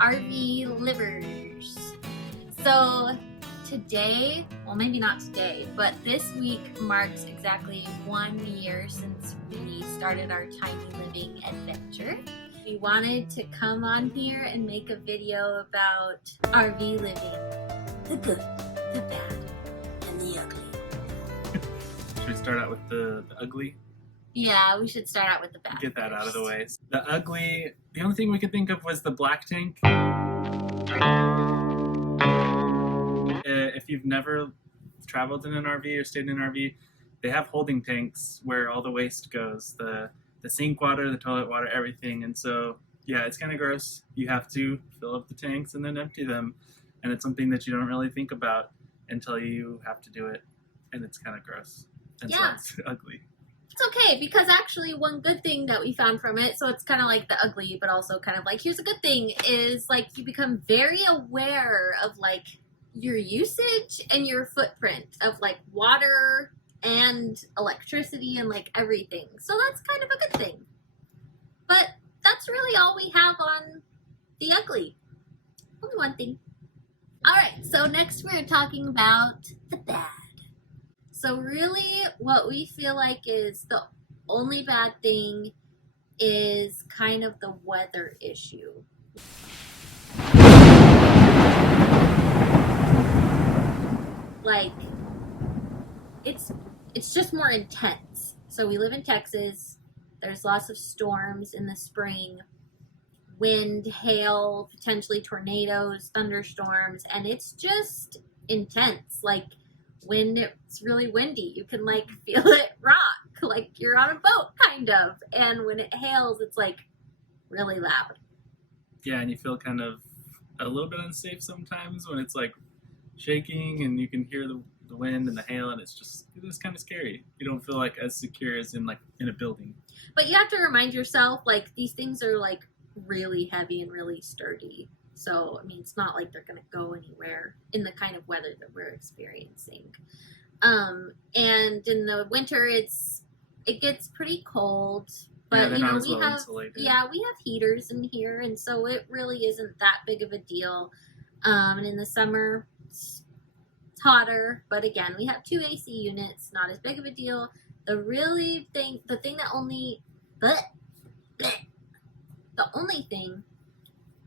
RV livers. So today, well maybe not today, but this week marks exactly 1 year since we started our tiny living adventure. We wanted to come on here and make a video about RV living. The good, the bad, and the ugly. Should we start out with the ugly? Yeah, we should start out with the bad. Get that out of the way. The ugly, the only thing we could think of was the black tank. If you've never traveled in an RV or stayed in an RV, they have holding tanks where all the waste goes. The sink water, the toilet water, everything. And so, yeah, it's kind of gross. You have to fill up the tanks and then empty them. And it's something that you don't really think about until you have to do it. And it's kind of gross. And yeah. So it's ugly. It's okay, because actually one good thing that we found from it, so it's kind of like the ugly, but also kind of like, here's a good thing, is like you become very aware of like your usage and your footprint of like water and electricity and like everything. So that's kind of a good thing. But that's really all we have on the ugly. Only one thing. Alright, so next we're talking about the bad. So really what we feel like is the only bad thing is kind of the weather issue. Like, it's just more intense. So we live in Texas. There's lots of storms in the spring. Wind, hail, potentially tornadoes, thunderstorms, and it's just intense. Like, when it's really windy, you can like feel it rock, like you're on a boat kind of. And when it hails, it's like really loud. Yeah, and you feel kind of a little bit unsafe sometimes when it's like shaking and you can hear the wind and the hail, and it's kind of scary. You don't feel like as secure as in like in a building. But you have to remind yourself, like, these things are like really heavy and really sturdy. So, I mean, it's not like they're going to go anywhere in the kind of weather that we're experiencing. And in the winter, it gets pretty cold. But, yeah, you know, we have heaters in here, and so it really isn't that big of a deal. And in the summer, it's hotter. But again, we have 2 AC units, not as big of a deal. The only thing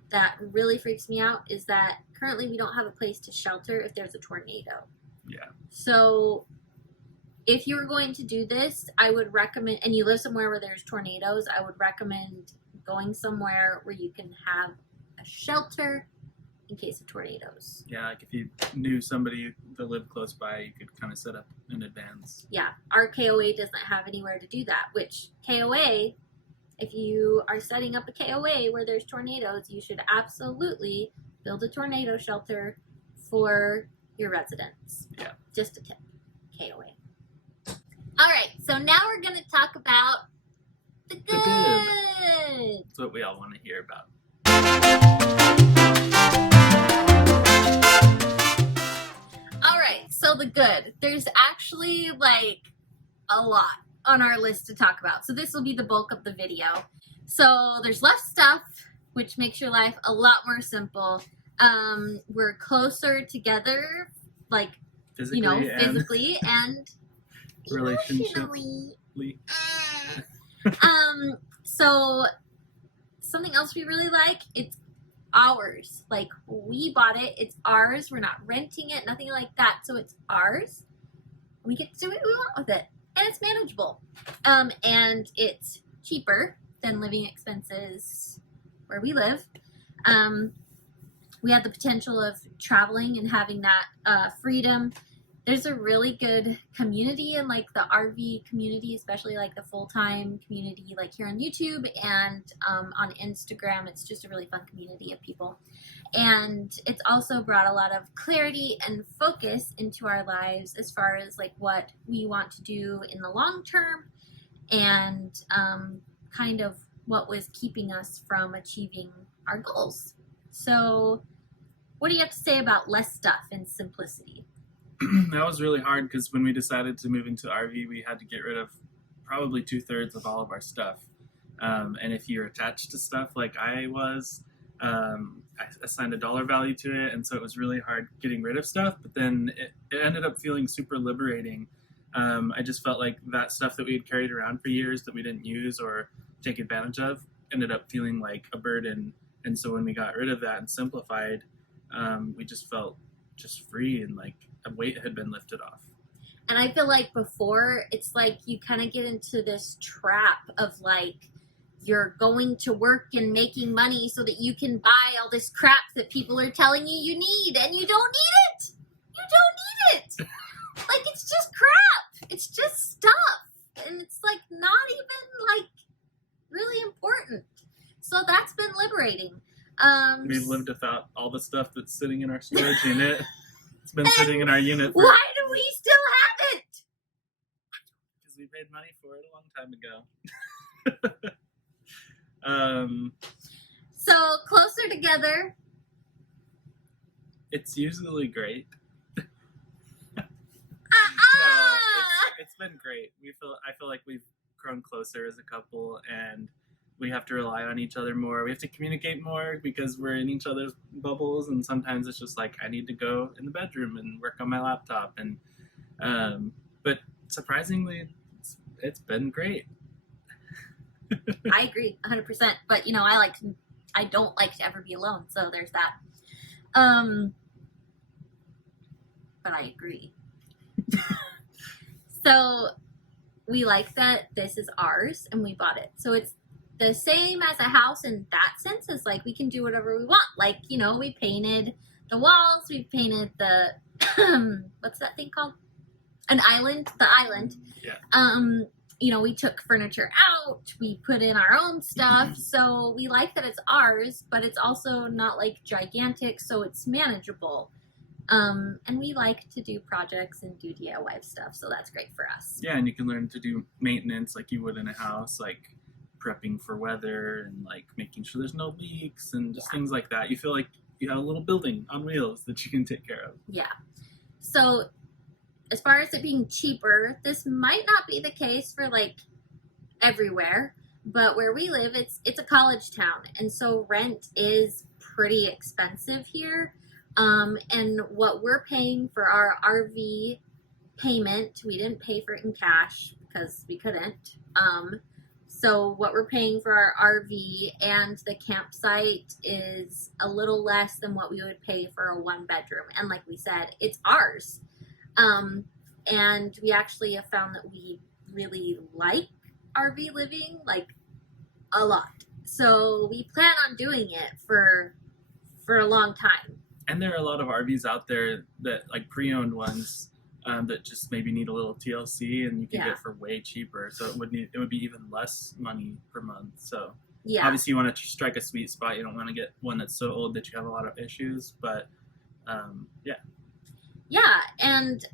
that really freaks me out is that currently we don't have a place to shelter if there's a tornado. Yeah. So if you were going to do this, I would recommend, and you live somewhere where there's tornadoes, I would recommend going somewhere where you can have a shelter in case of tornadoes. Yeah, like if you knew somebody that lived close by, you could kind of set up in advance. Yeah, our KOA doesn't have anywhere to do that, which KOA, if you are setting up a KOA where there's tornadoes, you should absolutely build a tornado shelter for your residents. Yeah. Just a tip. KOA. All right, so now we're going to talk about the good. That's what we all want to hear about. All right, so the good. There's actually like a lot on our list to talk about. So this will be the bulk of the video. So there's less stuff, which makes your life a lot more simple. We're closer together, like, physically and emotionally. So something else we really like, it's ours. Like, we bought it, it's ours. We're not renting it, nothing like that. So it's ours. We get to do what we want with it. And it's manageable. And it's cheaper than living expenses where we live. We have the potential of traveling and having that freedom. There's a really good community in like the RV community, especially like the Fulltime community, like here on YouTube and on Instagram. It's just a really fun community of people. And it's also brought a lot of clarity and focus into our lives as far as like what we want to do in the long term and kind of what was keeping us from achieving our goals. So what do you have to say about less stuff and simplicity? That was really hard because when we decided to move into RV, we had to get rid of probably 2/3 of all of our stuff. And if you're attached to stuff like I was, I assigned a dollar value to it, and so it was really hard getting rid of stuff. But then it ended up feeling super liberating. I just felt like that stuff that we had carried around for years that we didn't use or take advantage of ended up feeling like a burden. And so when we got rid of that and simplified, we just felt just free, and like a weight had been lifted off. And I feel like before, it's like you kind of get into this trap of like, you're going to work and making money so that you can buy all this crap that people are telling you you need, and you don't need it. You don't need it. Like, it's just crap. It's just stuff. And it's like not even like really important. So that's been liberating. We've lived without all the stuff that's sitting in our storage unit. It's been sitting in our unit. Why do we still have it? Because we paid money for it a long time ago. So closer together. It's usually great. It's been great. I feel like we've grown closer as a couple, and we have to rely on each other more. We have to communicate more because we're in each other's bubbles, and sometimes it's just like I need to go in the bedroom and work on my laptop. And but surprisingly, it's been great. I agree 100%. But I don't like to ever be alone, so there's that. But I agree. So we like that this is ours and we bought it. So it's the same as a house in that sense, as like we can do whatever we want. Like, we painted the walls, we painted the what's that thing called? The island. Yeah. We took furniture out, we put in our own stuff. So we like that it's ours, but it's also not like gigantic, so it's manageable. And we like to do projects and do DIY stuff, so that's great for us. Yeah, and you can learn to do maintenance like you would in a house, like prepping for weather and like making sure there's no leaks and just things like that. You feel like you have a little building on wheels that you can take care of. Yeah. So as far as it being cheaper, this might not be the case for like everywhere, but where we live, it's a college town, and so rent is pretty expensive here. And what we're paying for our RV payment, we didn't pay for it in cash because we couldn't. So what we're paying for our RV and the campsite is a little less than what we would pay for a 1-bedroom. And like we said, it's ours. And we actually have found that we really like RV living, like a lot. So we plan on doing it for a long time. And there are a lot of RVs out there that like pre-owned ones that just maybe need a little TLC, and you can get for way cheaper. So it would be even less money per month. So obviously you want to strike a sweet spot. You don't want to get one that's so old that you have a lot of issues. But Yeah, and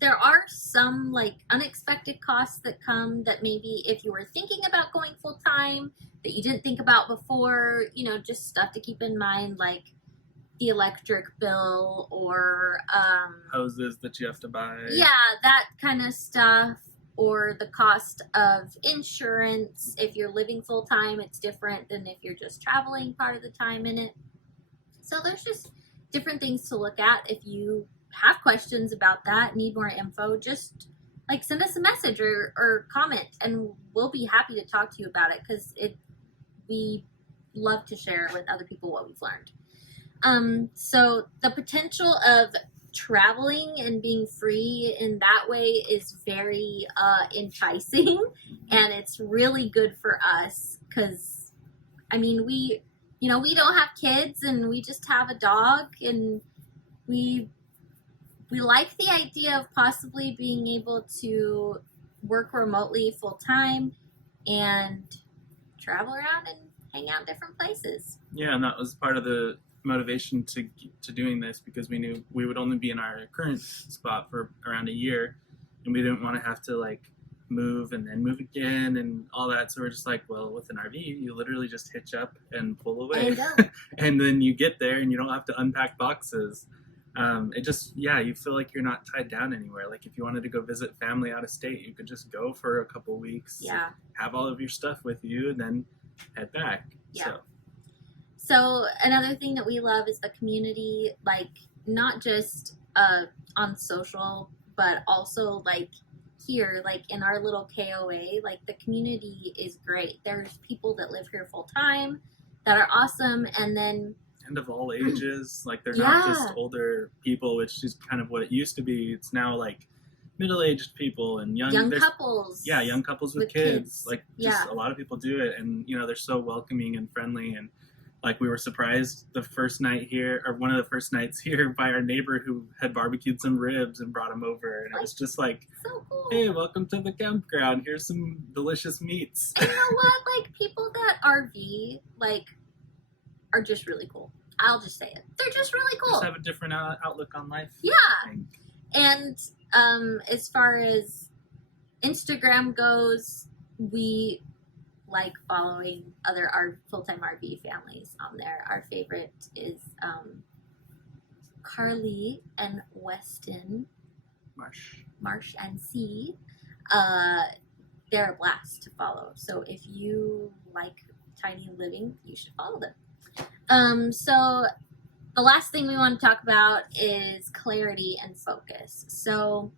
there are some like unexpected costs that come that maybe if you were thinking about going full time that you didn't think about before, just stuff to keep in mind, like the electric bill or hoses that you have to buy. Yeah, that kind of stuff, or the cost of insurance. If you're living full time, it's different than if you're just traveling part of the time in it. So there's just different things to look at. If you have questions about that, need more info, just like send us a message or comment, and we'll be happy to talk to you about it, because we love to share with other people what we've learned. So the potential of traveling and being free in that way is very enticing, and it's really good for us because we don't have kids, and we just have a dog, and we like the idea of possibly being able to work remotely full time and travel around and hang out in different places. Yeah, and that was part of the motivation to doing this, because we knew we would only be in our current spot for around a year, and we didn't want to have to like move and then move again and all that. So we're just like, well, with an RV, you literally just hitch up and pull away, and then you get there and you don't have to unpack boxes. It just, you feel like you're not tied down anywhere. Like if you wanted to go visit family out of state, you could just go for a couple weeks, have all of your stuff with you, and then head back. So another thing that we love is the community, like not just on social, but also like here, like in our little KOA, like the community is great. There's people that live here full time that are awesome, and then and of all ages, like they're not just older people, which is kind of what it used to be. It's now like middle-aged people and young couples. Yeah, young couples with kids. Like just a lot of people do it, and they're so welcoming and friendly. And like we were surprised the first night here, or one of the first nights here, by our neighbor who had barbecued some ribs and brought them over, and it was just like, so cool. Hey, welcome to the campground. Here's some delicious meats. And you know what? Like people that RV like are just really cool. I'll just say it. They're just really cool. Just have a different outlook on life. Yeah. And as far as Instagram goes, we like following other full-time RV families on there. Our favorite is Carly and Weston. Marsh and C. They're a blast to follow. So if you like tiny living, you should follow them. So the last thing we want to talk about is clarity and focus. So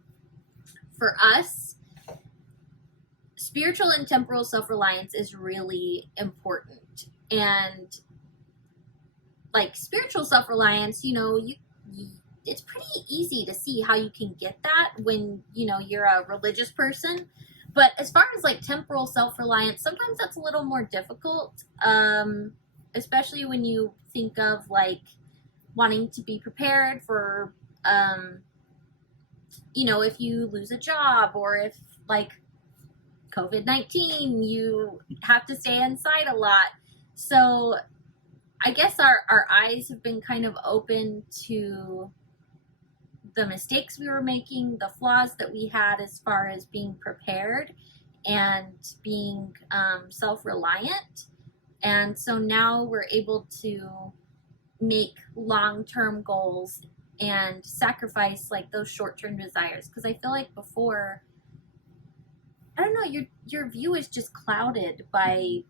for us, spiritual and temporal self-reliance is really important. And like spiritual self-reliance, it's pretty easy to see how you can get that when, you're a religious person. But as far as like temporal self-reliance, sometimes that's a little more difficult, especially when you think of like wanting to be prepared for, if you lose a job, or if like COVID-19, you have to stay inside a lot. So I guess our eyes have been kind of open to the mistakes we were making, the flaws that we had as far as being prepared and being self-reliant. And so now we're able to make long-term goals and sacrifice like those short-term desires. Because I feel like before, I don't know, your view is just clouded by,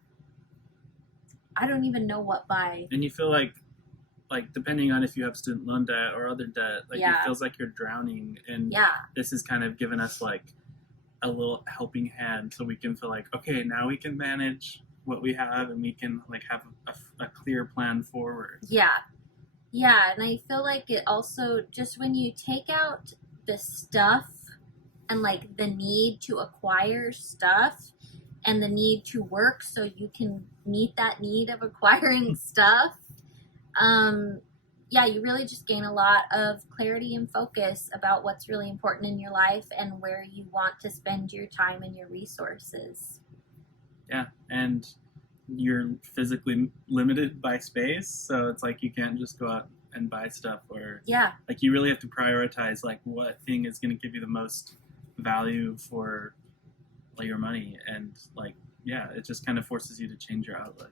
I don't even know what by. And you feel like depending on if you have student loan debt or other debt, like it feels like you're drowning. And this has kind of given us like a little helping hand, so we can feel like, okay, now we can manage what we have, and we can like have a clear plan forward. Yeah, and I feel like it also, just when you take out the stuff and like the need to acquire stuff and the need to work so you can meet that need of acquiring stuff, you really just gain a lot of clarity and focus about what's really important in your life and where you want to spend your time and your resources. Yeah, and you're physically limited by space, so it's like you can't just go out and buy stuff, or like you really have to prioritize like what thing is going to give you the most value for your money, and like it just kind of forces you to change your outlook.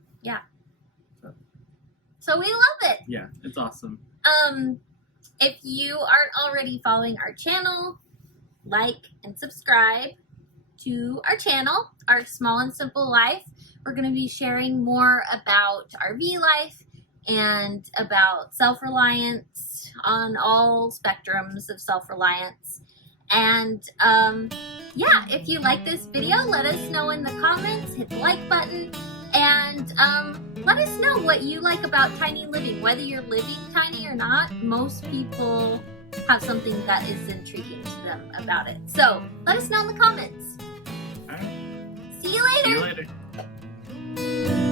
So we love it. Yeah, it's awesome. If you aren't already following our channel, like and subscribe to our channel, Our Small and Simple Life. We're going to be sharing more about RV life and about self-reliance on all spectrums of self-reliance. And if you like this video, let us know in the comments, hit the like button, and let us know what you like about tiny living. Whether you're living tiny or not, most people have something that is intriguing to them about it. So let us know in the comments. All right. See you later. See you later.